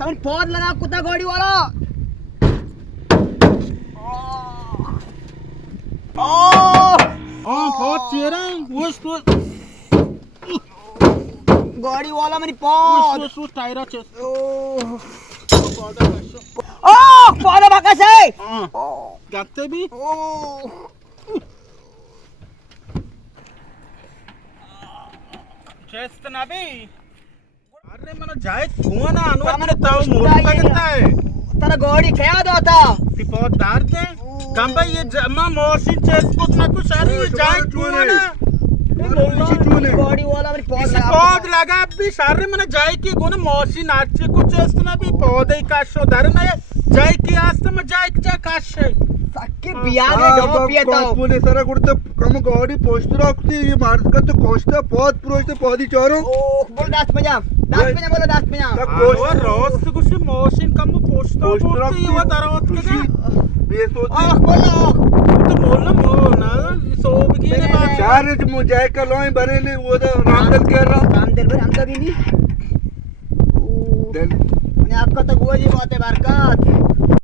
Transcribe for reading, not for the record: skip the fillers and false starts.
Kami pod lana kuta godi wala. बहुत चेहरा वो Godi wala mani pod. टायरा chess Pod bakase. जाते भी చేస్తున్నా బి అరే మన జాయ్ కువనా అనువన తావు మోస్తా करता है Tara godi kya dota? ती बहुत दार थे कम भाई ये जमा मोशिन चेस्पुत ना कुछ सारी ये जायक कुवना Godi wala mani pod इसी पौध लगा भी सारे मन जाय की कोण मोशिन आजचे कुछ చేస్తున్నా भी पौधे का शो धरना है जाय की आस्त में जाय जा काशे Sakki biyage do piyata. Pune सारा कुठं कम गाडी पोस्ट राखते ये मार्ग का तो कोस्टा बहुत प्रोस्ट पौधी चोरो Bol das penya bola das penya. और रोज कुछ मोशिन कम पोस्ट पोस्ट ये तरवत के ये सोची Bola. तो बोलना मो ना सो भी ने बात चार मुझे का लोई बरेली वो तो रामदल कह रहा Ramdel ber amda bini. दिल Ni akka to goji bate barkat.